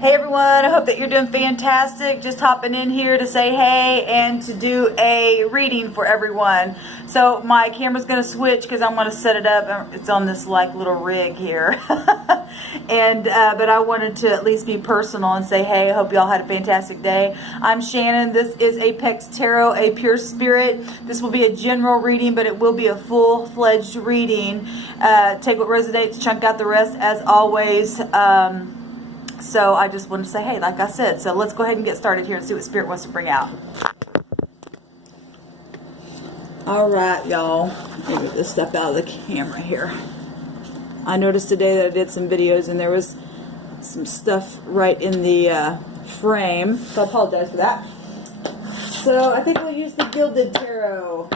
Hey everyone, I hope that you're doing fantastic. Just hopping in here to say hey and to do a reading for everyone. So my camera's going to switch because I'm going to set it up. It's on this like little rig here. But I wanted to at least be personal and say hey, I hope y'all had a fantastic day. I'm Shannon. This is Apex Tarot, a pure spirit. This will be a general reading, but it will be a full-fledged reading. Take what resonates, chunk out the rest as always. So I just wanted to say, hey, like I said, so let's go ahead and get started here and see what Spirit wants to bring out. All right, y'all. Let me get this stuff out of the camera here. I noticed today that I did some videos and there was some stuff right in the frame, so I apologize for that. So I think we'll use the Gilded Tarot.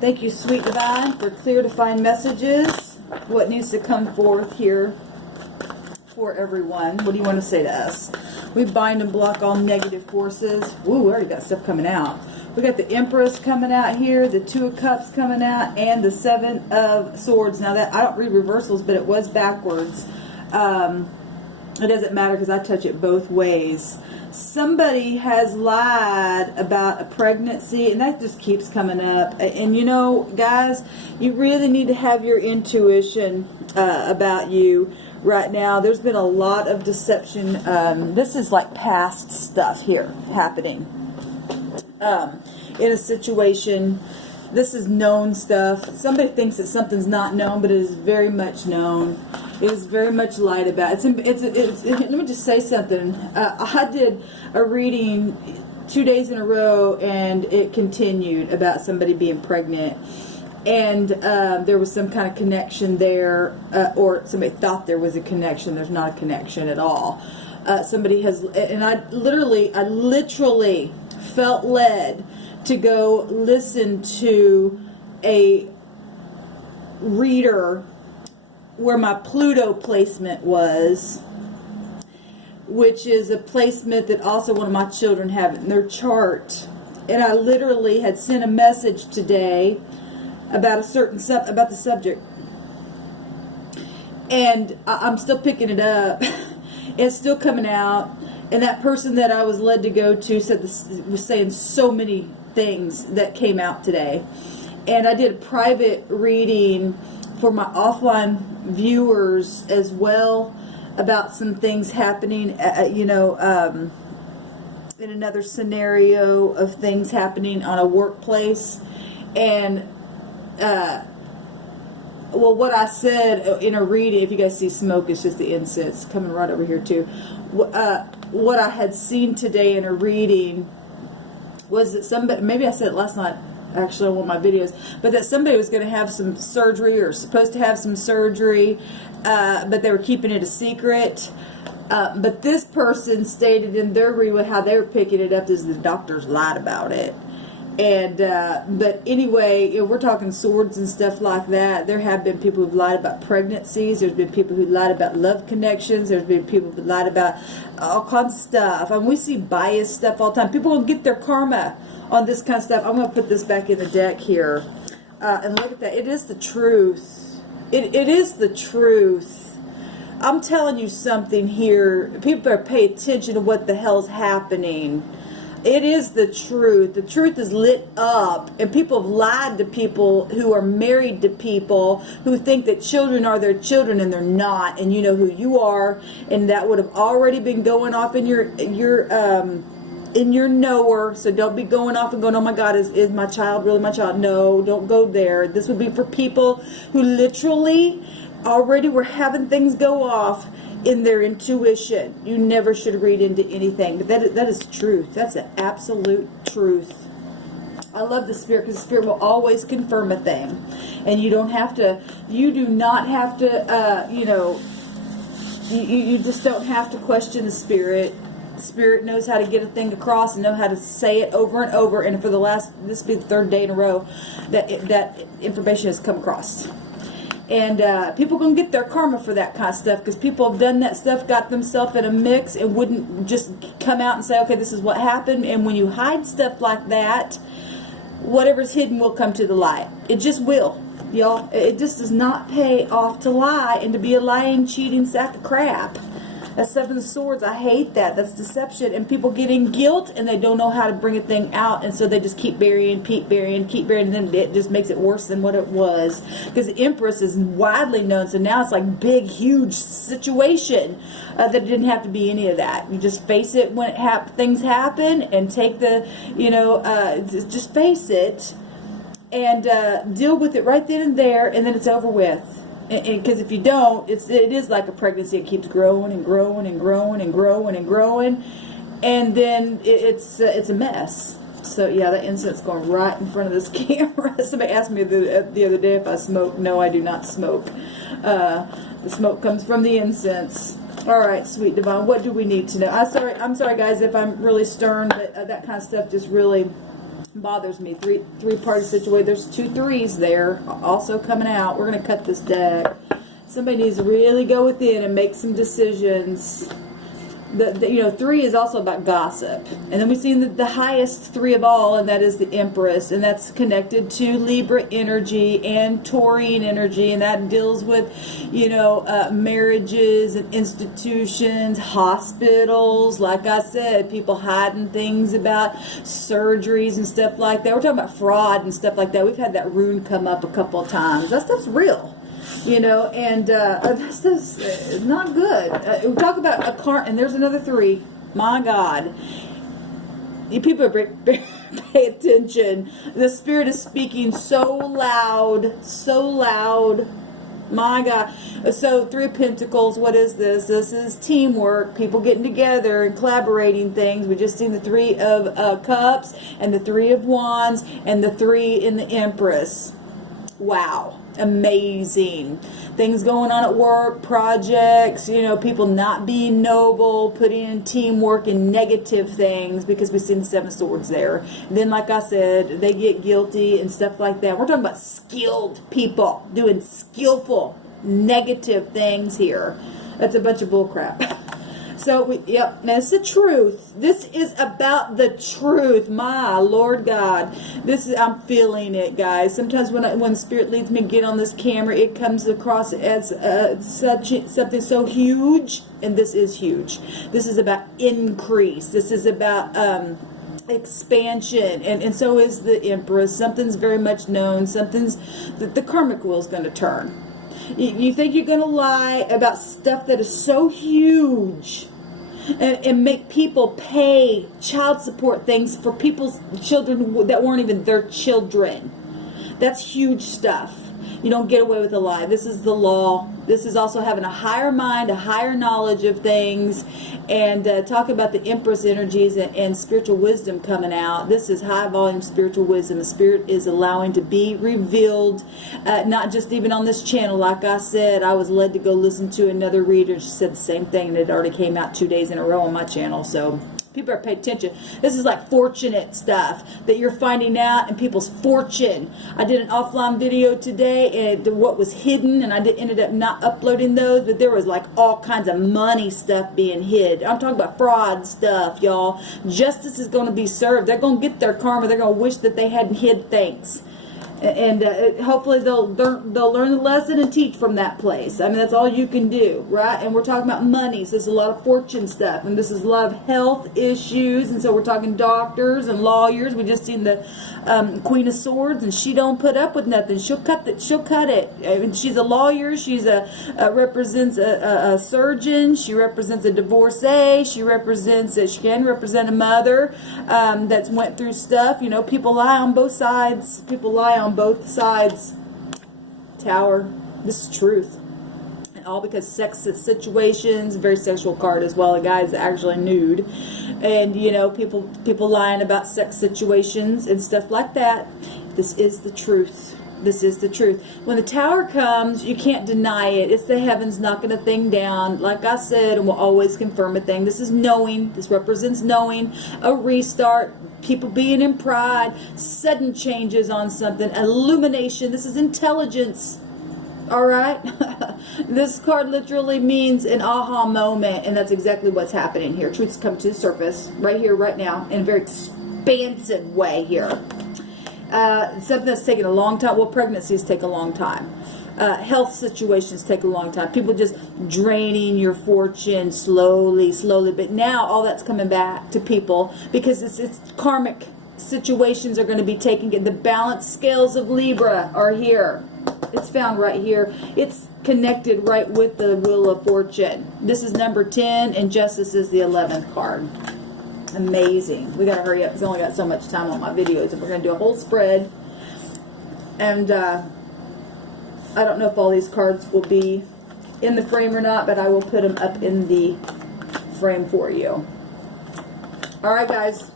Thank you, Sweet Divine, for clear, defined messages. What needs to come forth here for everyone? What do you want to say to us? We bind and block all negative forces. Ooh, we already got stuff coming out. We got the Empress coming out here, the Two of Cups coming out, and the Seven of Swords. Now that I don't read reversals, but it was backwards. It doesn't matter because I touch it both ways. Somebody has lied about a pregnancy, and that just keeps coming up. And you know, guys, you really need to have your intuition about you. Right now, there's been a lot of deception. This is like past stuff here happening. In a situation, this is known stuff. Somebody thinks that something's not known, but it is very much known. It is very much lied about. Let me just say something. I did a reading 2 days in a row, and it continued about somebody being pregnant. And there was some kind of connection there, or somebody thought there was a connection. There's not a connection at all. Somebody has, and I literally felt led to go listen to a reader where my Pluto placement was, which is a placement that also one of my children have in their chart. And I literally had sent a message today about about the subject, and I'm still picking it up. It's still coming out, and that person that I was led to go to was saying so many things that came out today. And I did a private reading for my offline viewers as well about some things happening, in another scenario of things happening on a workplace. And well, what I said in a reading, if you guys see smoke, it's just the incense coming right over here too. What I had seen today in a reading was that somebody, maybe I said it last night actually on one of my videos, but that somebody was going to have some surgery or supposed to have some surgery, but they were keeping it a secret. But this person stated in their reading how they were picking it up is the doctors lied about it. And but anyway, we're talking swords and stuff like that. There have been people who've lied about pregnancies. There's been people who lied about love connections. There's been people who lied about all kinds of stuff. And we see biased stuff all the time. People will get their karma on this kind of stuff. I'm going to put this back in the deck here and look at that. It is the truth. It is the truth. I'm telling you something here. People better pay attention to what the hell's happening. It is the truth. The truth is lit up, and people have lied to people who are married to people who think that children are their children, and they're not. And you know who you are, and that would have already been going off in your knower. So don't be going off and going, oh my God, is my child really my child? No, don't go there. This would be for people who literally already were having things go off in their intuition. You never should read into anything, but that is truth. That's the absolute truth. I love the Spirit because the Spirit will always confirm a thing, and you do not have to you just don't have to question the Spirit. The Spirit knows how to get a thing across and know how to say it over and over. And for this will be the third day in a row that information has come across. And people going to get their karma for that kind of stuff because people have done that stuff, got themselves in a mix, and wouldn't just come out and say, okay, this is what happened. And when you hide stuff like that, whatever's hidden will come to the light. It just will. Y'all, it just does not pay off to lie and to be a lying, cheating sack of crap. That Seven of Swords, I hate that. That's deception. And people getting guilt and they don't know how to bring a thing out. And so they just keep burying, keep burying, keep burying. And then it just makes it worse than what it was. Because the Empress is widely known. So now it's like big, huge situation that didn't have to be any of that. You just face it when things happen and take the, just face it and deal with it right then and there. And then it's over with. Because if you don't, it is like a pregnancy. It keeps growing and growing and growing and growing and growing, and then it's a mess. So yeah, that incense going right in front of this camera. Somebody asked me the other day if I smoke. No, I do not smoke. The smoke comes from the incense. All right, sweet divine, what do we need to know? I'm sorry guys if I'm really stern, but that kind of stuff just really bothers me. Three-party situation. There's 2 3s there also coming out. We're going to cut this deck. Somebody needs to really go within and make some decisions. 3 is also about gossip. And then we've seen the highest 3 of all, and that is the Empress. And that's connected to Libra energy and Taurine energy. And that deals with, marriages and institutions, hospitals. Like I said, people hiding things about surgeries and stuff like that. We're talking about fraud and stuff like that. We've had that Rune come up a couple of times. That stuff's real. And this is not good. We talk about a car, and there's another 3. My God. You people pay attention. The Spirit is speaking so loud, so loud. My God. So 3 of Pentacles, what is this? This is teamwork, people getting together and collaborating things. We just seen the 3 of Cups and the 3 of Wands and the 3 in the Empress. Wow. Amazing things going on at work, projects, people not being noble, putting in teamwork and negative things, because we've seen the 7 of Swords there. And then, like I said, they get guilty and stuff like that. We're talking about skilled people doing skillful negative things here. That's a bunch of bullcrap. So, yep, that's the truth. This is about the truth. My Lord God. I'm feeling it, guys. Sometimes when Spirit leads me to get on this camera, it comes across as something so huge, and this is huge. This is about increase. This is about expansion, and so is the Empress. Something's very much known. The karmic wheel is going to turn. You think you're going to lie about stuff that is so huge and make people pay child support things for people's children that weren't even their children. That's huge stuff. You don't get away with a lie. This is the law. This is also having a higher mind, a higher knowledge of things, and talking about the Empress energies and spiritual wisdom coming out. This is high volume spiritual wisdom. The Spirit is allowing to be revealed, not just even on this channel. Like I said, I was led to go listen to another reader. She said the same thing, and it already came out 2 days in a row on my channel. So people are paying attention. This is like fortunate stuff that you're finding out, and people's fortune. I did an offline video today, and what was hidden, and I ended up not uploading those, but there was like all kinds of money stuff being hid. I'm talking about fraud stuff, y'all. Justice is going to be served. They're going to get their karma. They're going to wish that they hadn't hid things. And hopefully they'll learn the lesson and teach from that place. I mean, that's all you can do, right? And we're talking about money, so there's a lot of fortune stuff, and this is a lot of health issues, and so we're talking doctors and lawyers. We just seen the Queen of Swords, and she don't put up with nothing. She'll cut it. I mean, she's a lawyer. She's represents a surgeon. She represents a divorcee. She can represent a mother that's went through stuff. People lie on both sides. People lie on both sides. Tower. This is truth. And all because sex situations, very sexual card as well. The guy is actually nude. And, people lying about sex situations and stuff like that. This is the truth. This is the truth. When the Tower comes, you can't deny it. It's the heavens knocking a thing down. Like I said, and we'll always confirm a thing. This is knowing. This represents knowing. A restart. People being in pride. Sudden changes on something. Illumination. This is intelligence. Alright? This card literally means an aha moment, and that's exactly what's happening here. Truth's come to the surface right here, right now, in a very expansive way here. Something that's taken a long time. Well, pregnancies take a long time. Health situations take a long time. People just draining your fortune slowly, but now all that's coming back to people because it's karmic situations are going to be taking. The balance scales of Libra are here. It's found right here. It's connected right with the Wheel of Fortune. This is number 10, and Justice is the 11th card. Amazing. We got to hurry up because I only got so much time on my videos, and we're going to do a whole spread. And I don't know if all these cards will be in the frame or not, but I will put them up in the frame for you. All right, guys.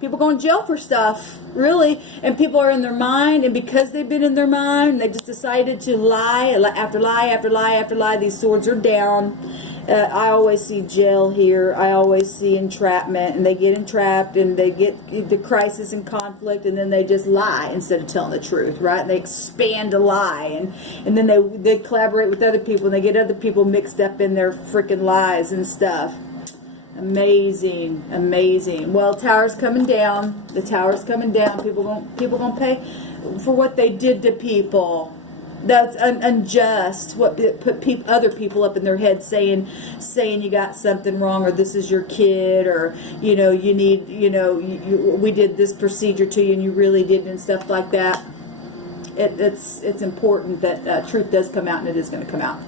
People go in jail for stuff, really, and people are in their mind, and because they've been in their mind, they just decided to lie after lie after lie after lie. These swords are down. I always see jail here. I always see entrapment, and they get entrapped, and they get the crisis and conflict, and then they just lie instead of telling the truth, right? And they expand a lie, and then they collaborate with other people, and they get other people mixed up in their freaking lies and stuff. Amazing, amazing. Well, tower's coming down. The tower's coming down. People gonna pay for what they did to people. That's unjust. What put other people up in their head saying you got something wrong, or this is your kid, or you need we did this procedure to you and you really didn't, and stuff like that. It's important that truth does come out, and it is going to come out.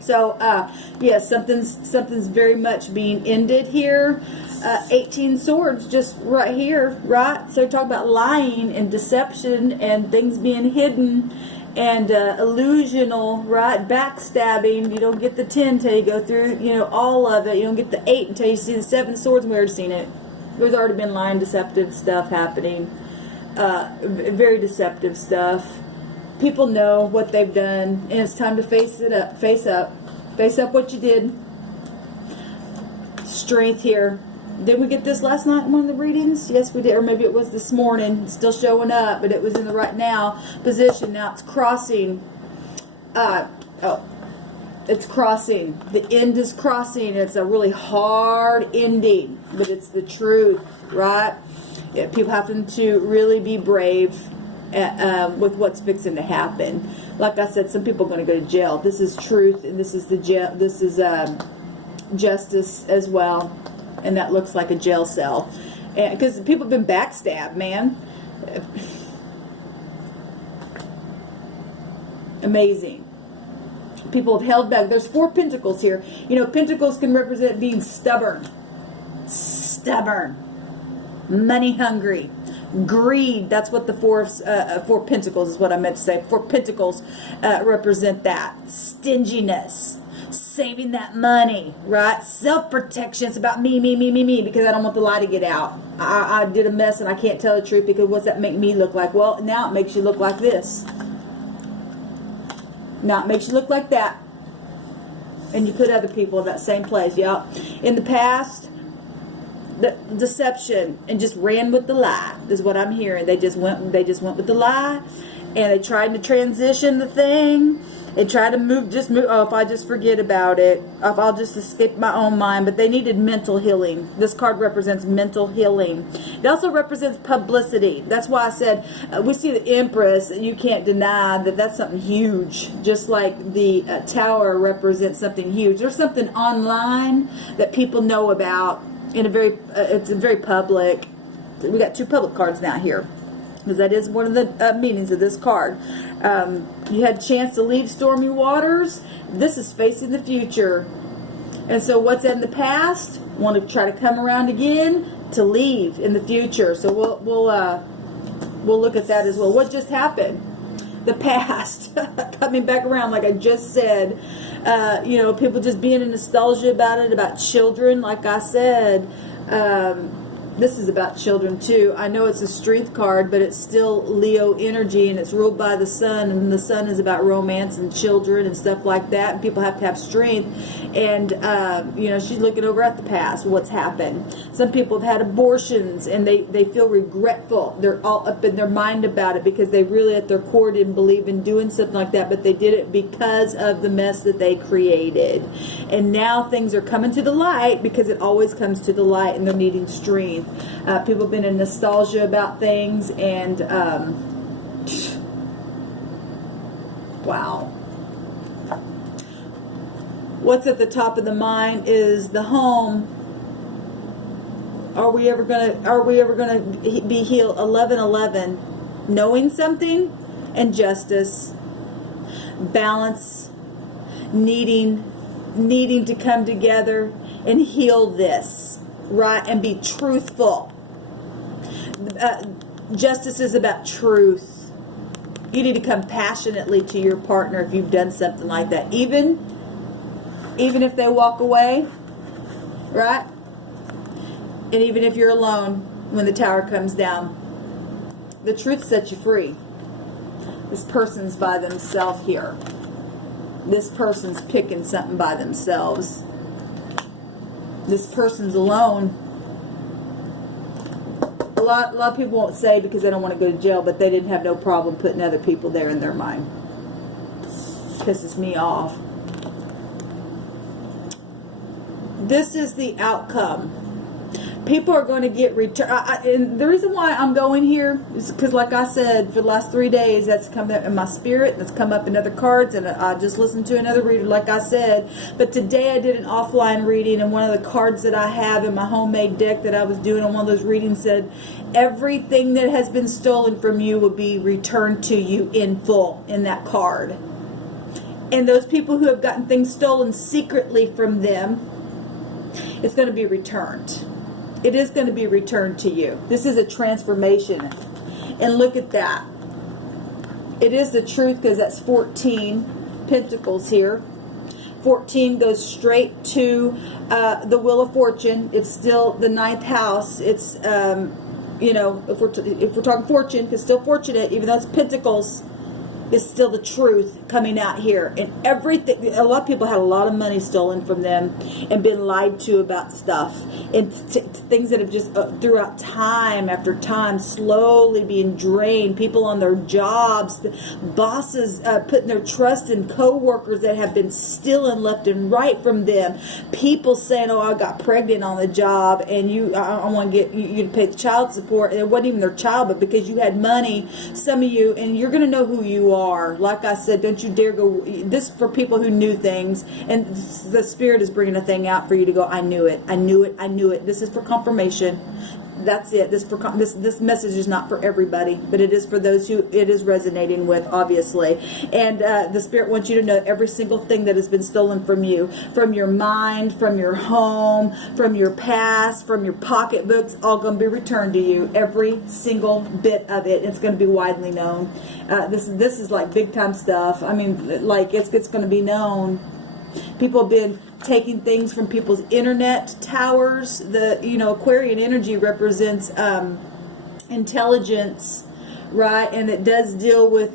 So yes, something's very much being ended here. 18 swords just right here, right? So talk about lying and deception and things being hidden. And illusional, right? Backstabbing. You don't get the 10 until you go through, all of it. You don't get the 8 until you see the 7 swords. We already seen it. There's already been lying, deceptive stuff happening. Very deceptive stuff. People know what they've done, and it's time to face it up. Face up what you did. Strength here. Did we get this last night in one of the readings? Yes, we did. Or maybe it was this morning. It's still showing up, but it was in the right now position. Now it's crossing. It's crossing. The end is crossing. It's a really hard ending, but it's the truth, right? People have to really be brave with what's fixing to happen. Like I said, some people are going to go to jail. This is truth, and this is the jail. This is justice as well. And that looks like a jail cell. Because people have been backstabbed, man. Amazing. People have held back. There's 4 pentacles here. Pentacles can represent being stubborn. Stubborn. Money hungry. Greed. That's what the 4 pentacles is what I meant to say. 4 pentacles represent that. Stinginess. Saving that money, right? Self-protection. It's about me, because I don't want the lie to get out. I did a mess and I can't tell the truth because what's that make me look like? Well, now it makes you look like this. Now it makes you look like that. And you put other people in that same place. Yeah. In the past, the deception and just ran with the lie is what I'm hearing. They just went with the lie, and they tried to transition the thing. They tried to move. Oh, if I just forget about it, if I'll just escape my own mind. But they needed mental healing. This card represents mental healing. It also represents publicity. That's why I said we see the Empress. You can't deny that that's something huge. Just like the Tower represents something huge. There's something online that people know about in it's very public. We got 2 public cards now here, because that is one of the meanings of this card. You had a chance to leave stormy waters. This is facing the future. And so what's in the past, want to try to come around again to leave in the future. So we'll look at that as well. What just happened? The past coming back around, like I just said. People just being in nostalgia about it, about children, like I said. This is about children too. I know it's a strength card, but it's still Leo energy, and it's ruled by the sun, and the sun is about romance and children and stuff like that, and people have to have strength. And she's looking over at the past, what's happened. Some people have had abortions, and they feel regretful. They're all up in their mind about it because they really at their core didn't believe in doing something like that, but they did it because of the mess that they created. And now things are coming to the light, because it always comes to the light, and they're needing strength. People have been in nostalgia about things, and Wow. What's at the top of the mind is the home. Are we ever gonna be healed? 11:11, knowing something, and justice, balance, needing to come together and heal this, right? And be truthful. Justice is about truth. You need to come passionately to your partner if you've done something like that, even if they walk away, right? And even if you're alone when the tower comes down, the truth sets you free. This person's by themselves here. This person's picking something by themselves. This person's alone. A lot of people won't say because they don't want to go to jail, but they didn't have no problem putting other people there in their mind. Pisses me off. This is the outcome. People are going to get returned. And the reason why I'm going here is because, like I said, for the last 3 days, that's come up in my spirit. That's come up in other cards. And I just listened to another reader, like I said. But today I did an offline reading. And one of the cards that I have in my homemade deck that I was doing on one of those readings said, everything that has been stolen from you will be returned to you in full in that card. And those people who have gotten things stolen secretly from them, it's going to be returned. It is going to be returned to you. This is a transformation. And look at that. It is the truth because that's 14 pentacles here. 14 goes straight to the Wheel of Fortune. It's still the 9th house. It's, you know, if we're talking fortune, it's still fortunate, even though it's pentacles. Is still the truth coming out here. And everything, a lot of people had a lot of money stolen from them and been lied to about stuff. And things that have just throughout time after time slowly being drained. People on their jobs, bosses putting their trust in co-workers that have been stealing left and right from them. People saying, oh, I got pregnant on the job and I want to get you to pay the child support. And it wasn't even their child, but because you had money, some of you, and you're going to know who you are. Like I said, don't you dare go. This for people who knew things, and the Spirit is bringing a thing out for you to go, I knew it, I knew it, I knew it. This is for confirmation. That's it. This message is not for everybody, but it is for those who it is resonating with, obviously. And the Spirit wants you to know every single thing that has been stolen from you, from your mind, from your home, from your past, from your pocketbooks, all going to be returned to you. Every single bit of it. It's going to be widely known. This is like big time stuff. I mean, like it's going to be known. People have been taking things from people's internet towers. The Aquarian energy represents intelligence, right? And it does deal with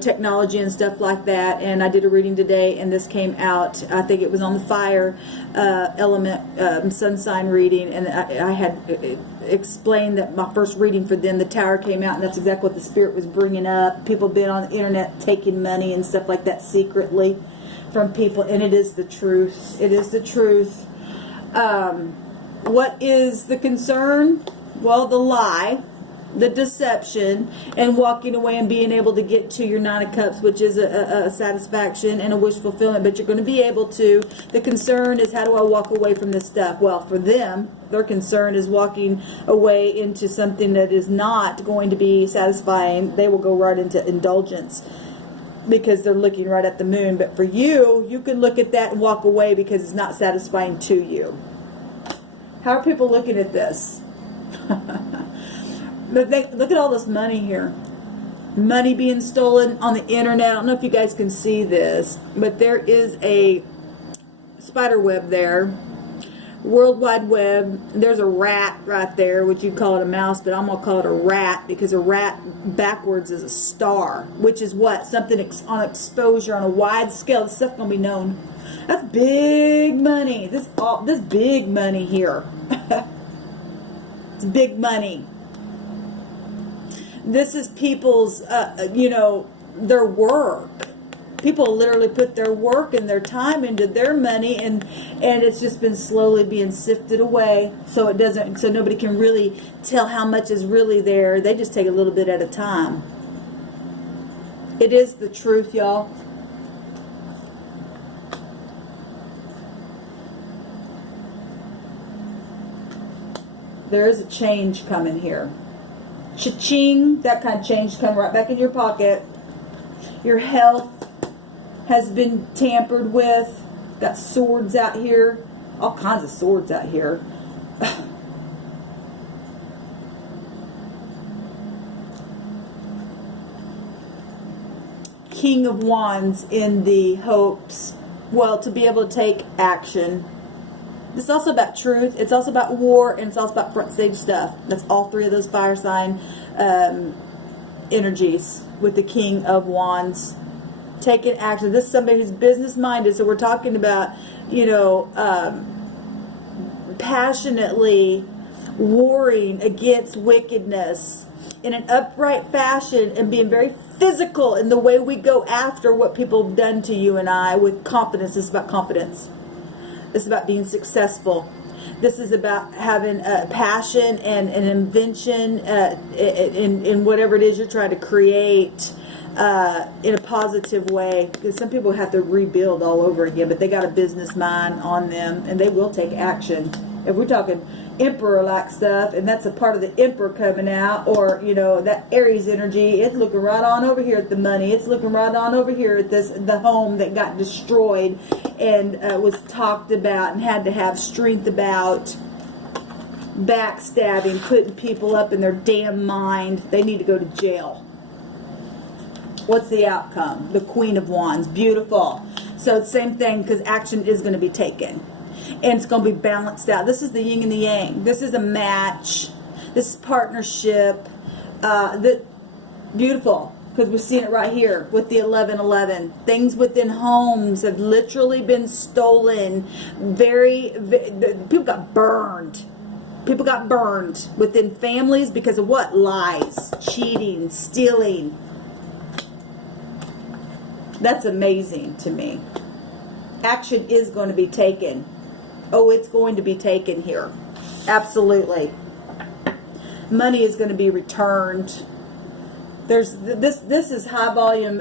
technology and stuff like that. And I did a reading today, and this came out. I think it was on the fire element sun sign reading, and I had explained that my first reading for them, the tower came out, and that's exactly what the Spirit was bringing up. People have been on the internet taking money and stuff like that secretly from people, and it is the truth. It is the truth. What is the concern? Well, the lie, the deception, and walking away and being able to get to your 9 of Cups, which is a satisfaction and a wish fulfillment, but you're going to be able to. The concern is, how do I walk away from this stuff? Well, for them, their concern is walking away into something that is not going to be satisfying. They will go right into indulgence, because they're looking right at the moon. But for you, you can look at that and walk away because it's not satisfying to you. How are people looking at this? But look at all this money here. Money being stolen on the internet. I don't know if you guys can see this, but there is a spider web there. World Wide Web. There's a rat right there, which you call it a mouse, but I'm going to call it a rat, because a rat backwards is a star, which is what? Something on exposure on a wide scale. This stuff going to be known. That's big money. This big money here. It's big money. This is people's, their work. People literally put their work and their time into their money, and it's just been slowly being sifted away, so nobody can really tell how much is really there. They just take a little bit at a time. It is the truth, y'all. There is a change coming here. Cha-ching, that kind of change coming right back in your pocket. Your health has been tampered with. Got swords out here. All kinds of swords out here. King of Wands in the hopes, well, to be able to take action. It's also about truth. It's also about war, and it's also about front stage stuff. That's all three of those fire sign energies with the King of Wands. Taking action. This is somebody who's business minded. So we're talking about, you know, passionately warring against wickedness in an upright fashion and being very physical in the way we go after what people have done to you and I with confidence. This is about confidence. This is about being successful. This is about having a passion and an invention in whatever it is you're trying to create in a positive way. Because some people have to rebuild all over again, but they got a business mind on them and they will take action. If we're talking Emperor-like stuff, and that's a part of the Emperor coming out, or, you know, that Aries energy, it's looking right on over here at the money. It's looking right on over here at the home that got destroyed and was talked about and had to have strength about. Backstabbing, putting people up in their damn mind. They need to go to jail. What's the outcome? The Queen of Wands. Beautiful. So it's the same thing, because action is going to be taken. And it's going to be balanced out. This is the yin and the yang. This is a match. This is partnership. Beautiful. Because we're seeing it right here with the 1111. Things within homes have literally been stolen. People got burned. People got burned within families because of what? Lies, cheating, stealing. That's amazing to me. Action is going to be taken. Oh, it's going to be taken here. Absolutely. Money is going to be returned. There's this is high volume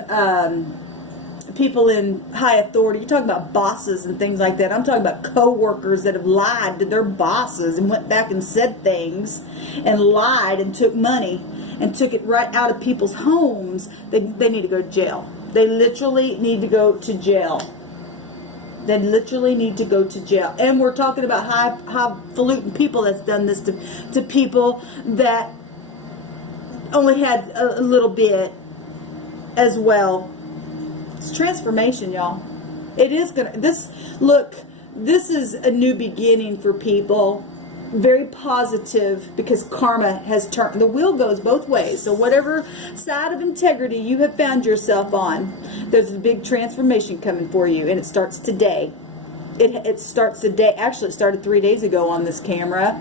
people in high authority. You're talking about bosses and things like that. I'm talking about co-workers that have lied to their bosses and went back and said things and lied and took money and took it right out of people's homes. They need to go to jail. They literally need to go to jail. They literally need to go to jail. And we're talking about highfalutin people that's done this to people that only had a little bit as well. It's transformation, y'all. It is gonna. This is a new beginning for people. Very positive, because karma has turned. The wheel goes both ways. So whatever side of integrity you have found yourself on, there's a big transformation coming for you, and it starts today. It starts today. Actually, it started 3 days ago on this camera,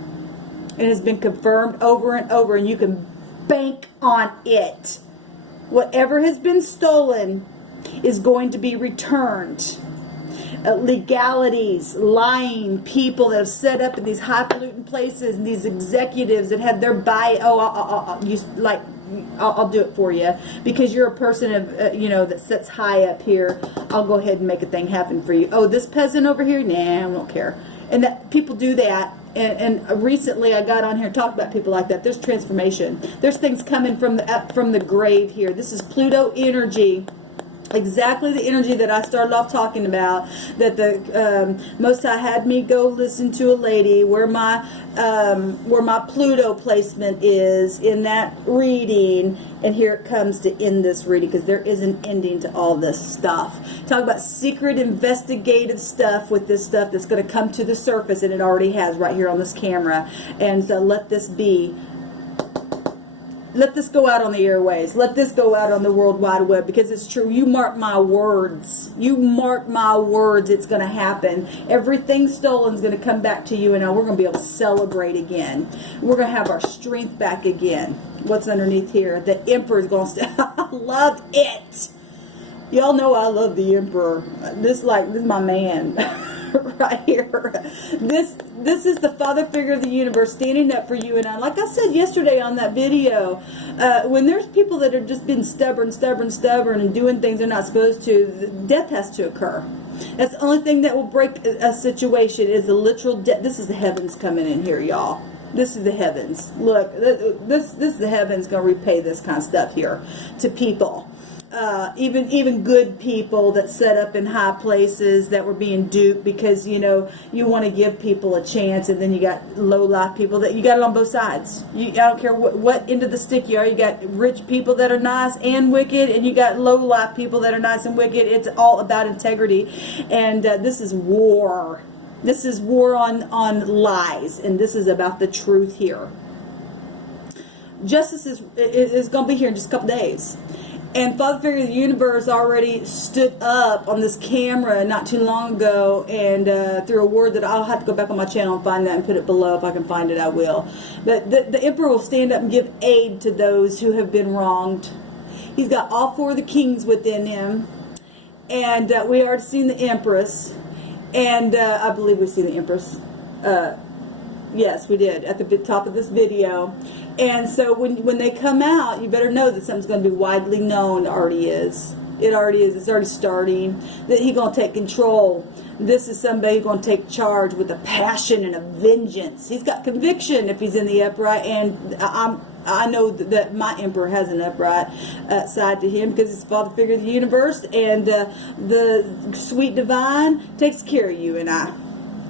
and has been confirmed over and over. And you can bank on it. Whatever has been stolen is going to be returned. Legalities, lying, people that have set up in these highfalutin places, and these executives that have their I'll do it for you because you're a person of that sits high up here. I'll go ahead and make a thing happen for you. Oh, this peasant over here, nah, I don't care. And that people do that. And recently I got on here and talked about people like that. There's transformation. There's things coming from the grave here. This is Pluto energy. Exactly the energy that I started off talking about, that the Most High had me go listen to a lady where my Pluto placement is in that reading, and here it comes to end this reading, because there is an ending to all this stuff. Talk about secret investigative stuff with this stuff that's going to come to the surface, and it already has right here on this camera. And so let this be. Let this go out on the airways. Let this go out on the World Wide Web, because it's true. You mark my words. You mark my words. It's going to happen. Everything stolen is going to come back to you, and we're going to be able to celebrate again. We're going to have our strength back again. What's underneath here? The Emperor is going to stay. I love it. Y'all know I love the Emperor. This is my man. right here. This is the father figure of the universe standing up for you and I. Like I said yesterday on that video, when there's people that have just been stubborn and doing things they're not supposed to, death has to occur. That's the only thing that will break a situation is the literal death. This is the heavens coming in here, y'all. This is the heavens. Look, this is the heavens going to repay this kind of stuff here to people. Even good people that set up in high places that were being duped because, you know, you want to give people a chance, and then you got low-life people that you got it on both sides. I don't care what end of the stick you are. You got rich people that are nice and wicked, and you got low-life people that are nice and wicked. It's all about integrity, and this is war. This is war on lies, and this is about the truth here. Justice is going to be here in just a couple days. And Father Figure of the Universe already stood up on this camera not too long ago, and through a word that I'll have to go back on my channel and find that and put it below. If I can find it, I will. But the Emperor will stand up and give aid to those who have been wronged. He's got all four of the kings within him. And we already seen the Empress. And I believe we've seen the Empress. Yes, we did at the top of this video. And so when they come out, you better know that something's going to be widely known. It already is. It already is. It's already starting. That he's going to take control. This is somebody who's going to take charge with a passion and a vengeance. He's got conviction if he's in the upright. And I know that my Emperor has an upright side to him because he's Father Figure of the Universe. And the sweet divine takes care of you and I.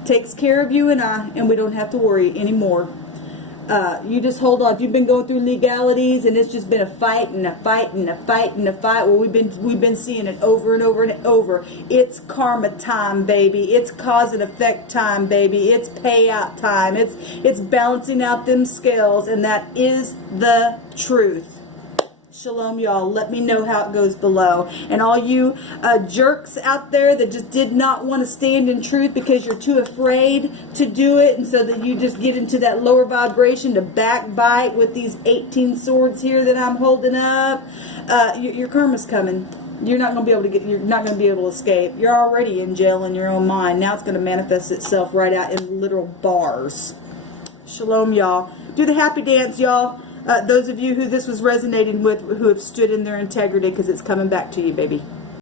Takes care of you and I. And we don't have to worry anymore. You just hold on. If you've been going through legalities and it's just been a fight and a fight and a fight and a fight, well, we've been seeing it over and over and over. It's karma time, baby. It's cause and effect time, baby. It's payout time. It's balancing out them scales, and that is the truth. Shalom, y'all. Let me know how it goes below. And all you jerks out there that just did not want to stand in truth because you're too afraid to do it, and so that you just get into that lower vibration to backbite with these 18 swords here that I'm holding up, your karma's coming. You're not going to be able to you're not going to be able to escape. You're already in jail in your own mind. Now it's going to manifest itself right out in literal bars. Shalom, y'all. Do the happy dance, y'all. Those of you who this was resonating with, who have stood in their integrity, because it's coming back to you, baby.